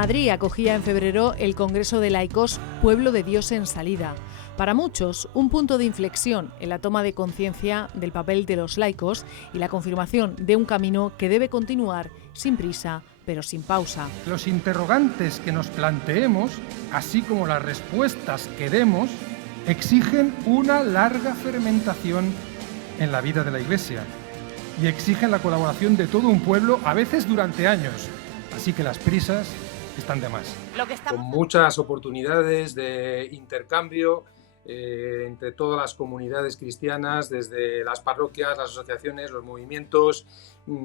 Madrid acogía en febrero el Congreso de Laicos Pueblo de Dios en Salida. Para muchos, un punto de inflexión en la toma de conciencia del papel de los laicos y la confirmación de un camino que debe continuar sin prisa, pero sin pausa. Los interrogantes que nos planteemos, así como las respuestas que demos, exigen una larga fermentación en la vida de la Iglesia y exigen la colaboración de todo un pueblo, a veces durante años. Así que las prisas están de más. Con muchas oportunidades de intercambio entre todas las comunidades cristianas, desde las parroquias, las asociaciones, los movimientos,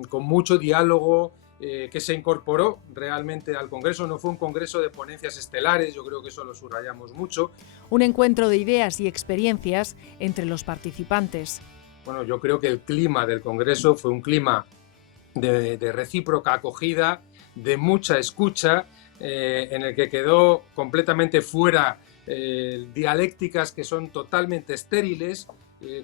con mucho diálogo que se incorporó realmente al Congreso. No fue un congreso de ponencias estelares, yo creo que eso lo subrayamos mucho. Un encuentro de ideas y experiencias entre los participantes. Bueno, yo creo que el clima del Congreso fue un clima de recíproca acogida, de mucha escucha, en el que quedó completamente fuera dialécticas que son totalmente estériles,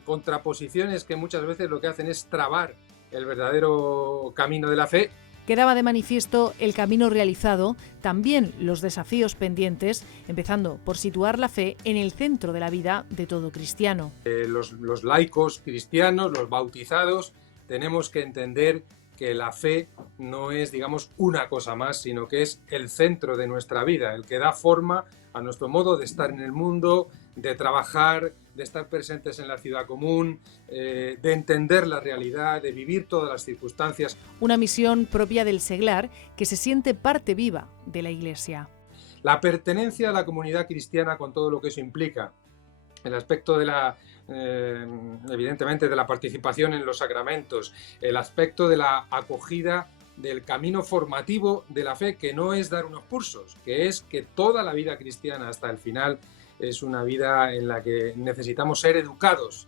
contraposiciones que muchas veces lo que hacen es trabar el verdadero camino de la fe. Quedaba de manifiesto el camino realizado, también los desafíos pendientes, empezando por situar la fe en el centro de la vida de todo cristiano. Los laicos cristianos, los bautizados, tenemos que entender que la fe no es, digamos, una cosa más, sino que es el centro de nuestra vida, el que da forma a nuestro modo de estar en el mundo, de trabajar, de estar presentes en la ciudad común, de entender la realidad, de vivir todas las circunstancias. Una misión propia del seglar que se siente parte viva de la Iglesia. La pertenencia a la comunidad cristiana con todo lo que eso implica. El aspecto de evidentemente, de la participación en los sacramentos, el aspecto de la acogida del camino formativo de la fe, que no es dar unos cursos, que es que toda la vida cristiana hasta el final es una vida en la que necesitamos ser educados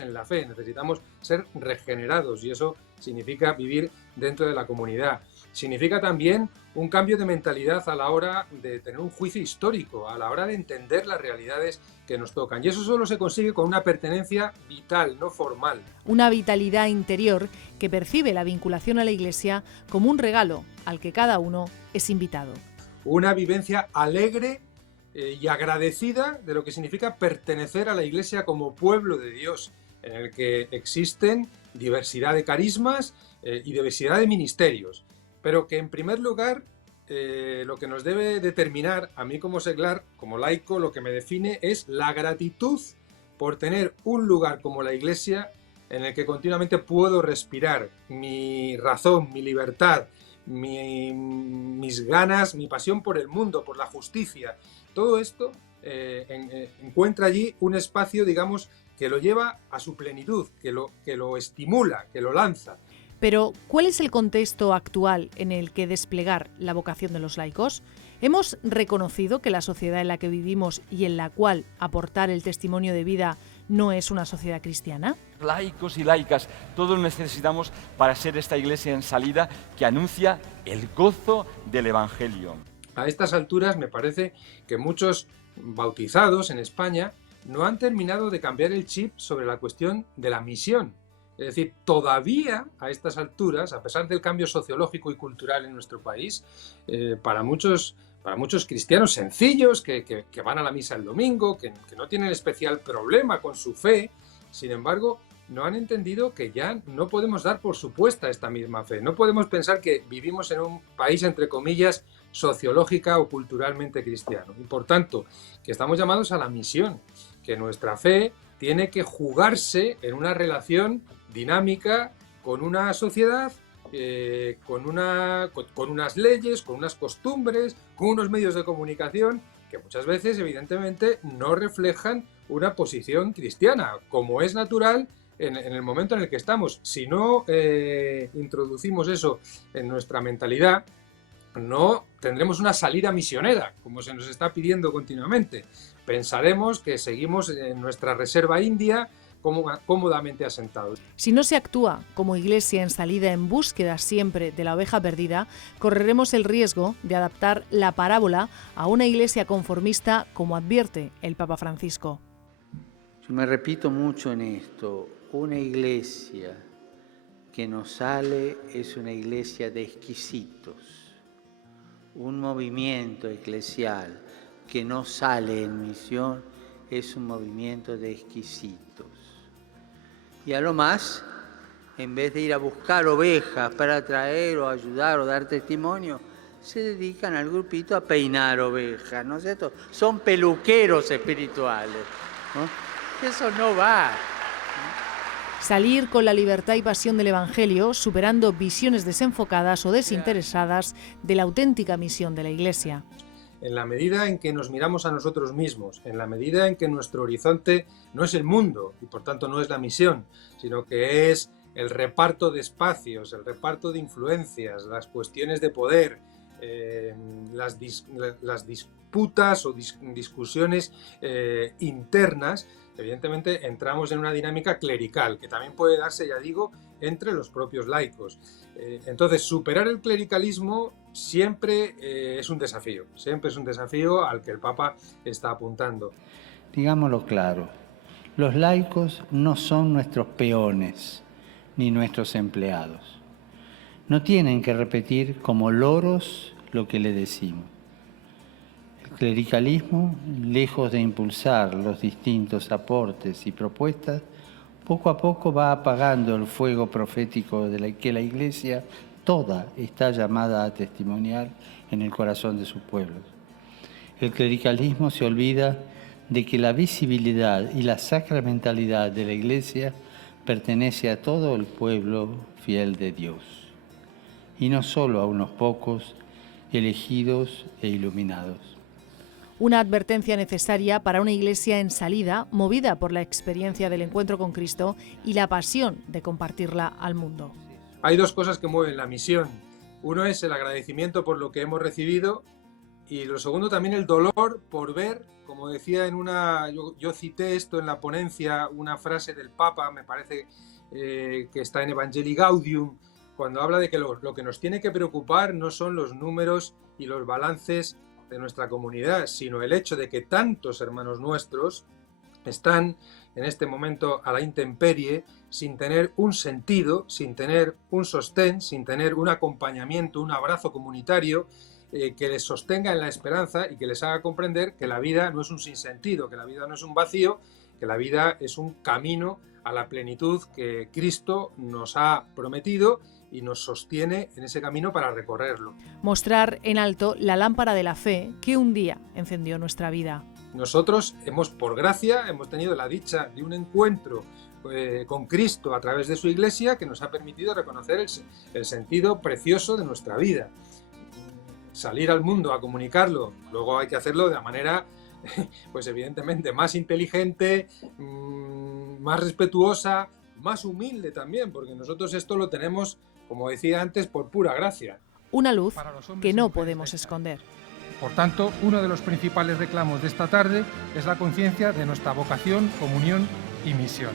en la fe, necesitamos ser regenerados, y eso significa vivir dentro de la comunidad. Significa también un cambio de mentalidad a la hora de tener un juicio histórico, a la hora de entender las realidades que nos tocan. Y eso solo se consigue con una pertenencia vital, no formal. Una vitalidad interior que percibe la vinculación a la Iglesia como un regalo al que cada uno es invitado. Una vivencia alegre y agradecida de lo que significa pertenecer a la Iglesia como pueblo de Dios, en el que existen diversidad de carismas y diversidad de ministerios. Pero que en primer lugar lo que nos debe determinar a mí como seglar, como laico, lo que me define es la gratitud por tener un lugar como la Iglesia en el que continuamente puedo respirar mi razón, mi libertad, mis ganas, mi pasión por el mundo, por la justicia. Todo esto encuentra allí un espacio, digamos, que lo lleva a su plenitud, que lo estimula, que lo lanza. Pero, ¿cuál es el contexto actual en el que desplegar la vocación de los laicos? ¿Hemos reconocido que la sociedad en la que vivimos y en la cual aportar el testimonio de vida no es una sociedad cristiana? Laicos y laicas, todos necesitamos para ser esta Iglesia en salida que anuncia el gozo del Evangelio. A estas alturas me parece que muchos bautizados en España no han terminado de cambiar el chip sobre la cuestión de la misión. Es decir, todavía a estas alturas, a pesar del cambio sociológico y cultural en nuestro país, para muchos cristianos sencillos que van a la misa el domingo, que no tienen especial problema con su fe, sin embargo, no han entendido que ya no podemos dar por supuesta esta misma fe. No podemos pensar que vivimos en un país, entre comillas, sociológica o culturalmente cristiano. Y por tanto, que estamos llamados a la misión, que nuestra fe tiene que jugarse en una relación dinámica con una sociedad, con unas leyes, con unas costumbres, con unos medios de comunicación que muchas veces, evidentemente, no reflejan una posición cristiana, como es natural en el momento en el que estamos. Si no introducimos eso en nuestra mentalidad, no tendremos una salida misionera, como se nos está pidiendo continuamente. Pensaremos que seguimos en nuestra reserva india cómodamente asentados. Si no se actúa como Iglesia en salida en búsqueda siempre de la oveja perdida, correremos el riesgo de adaptar la parábola a una Iglesia conformista, como advierte el Papa Francisco. Yo me repito mucho en esto, una Iglesia que no sale es una Iglesia de exquisitos. un movimiento eclesial que no sale en misión es un movimiento de exquisitos. Y a lo más, en vez de ir a buscar ovejas para traer o ayudar o dar testimonio, se dedican al grupito a peinar ovejas, ¿no es cierto? Son peluqueros espirituales, ¿no? Eso no va. Salir con la libertad y pasión del Evangelio, superando visiones desenfocadas o desinteresadas de la auténtica misión de la Iglesia. En la medida en que nos miramos a nosotros mismos, en la medida en que nuestro horizonte no es el mundo y por tanto no es la misión, sino que es el reparto de espacios, el reparto de influencias, las cuestiones de poder, las disputas o discusiones internas, evidentemente entramos en una dinámica clerical, que también puede darse, ya digo, entre los propios laicos. Entonces, superar el clericalismo siempre es un desafío al que el Papa está apuntando. Digámoslo claro, los laicos no son nuestros peones ni nuestros empleados. No tienen que repetir como loros lo que le decimos. El clericalismo, lejos de impulsar los distintos aportes y propuestas, poco a poco va apagando el fuego profético que la Iglesia toda está llamada a testimoniar en el corazón de sus pueblos. El clericalismo se olvida de que la visibilidad y la sacramentalidad de la Iglesia pertenece a todo el pueblo fiel de Dios, y no solo a unos pocos elegidos e iluminados. Una advertencia necesaria para una Iglesia en salida, movida por la experiencia del encuentro con Cristo y la pasión de compartirla al mundo. Hay dos cosas que mueven la misión. Uno es el agradecimiento por lo que hemos recibido y lo segundo también el dolor por ver, como decía yo cité esto en la ponencia, una frase del Papa, me parece que está en Evangelii Gaudium, cuando habla de que lo que nos tiene que preocupar no son los números y los balances de nuestra comunidad, sino el hecho de que tantos hermanos nuestros están en este momento a la intemperie, sin tener un sentido, sin tener un sostén, sin tener un acompañamiento, un abrazo comunitario que les sostenga en la esperanza y que les haga comprender que la vida no es un sinsentido, que la vida no es un vacío, que la vida es un camino a la plenitud que Cristo nos ha prometido y nos sostiene en ese camino para recorrerlo. Mostrar en alto la lámpara de la fe que un día encendió nuestra vida. Nosotros por gracia, hemos tenido la dicha de un encuentro con Cristo a través de su Iglesia que nos ha permitido reconocer el sentido precioso de nuestra vida. Salir al mundo a comunicarlo, luego hay que hacerlo de la manera, pues evidentemente, más inteligente, más respetuosa, más humilde también, porque nosotros esto lo tenemos, como decía antes, por pura gracia. Una luz que no podemos esconder. Por tanto, uno de los principales reclamos de esta tarde es la conciencia de nuestra vocación, comunión y misión.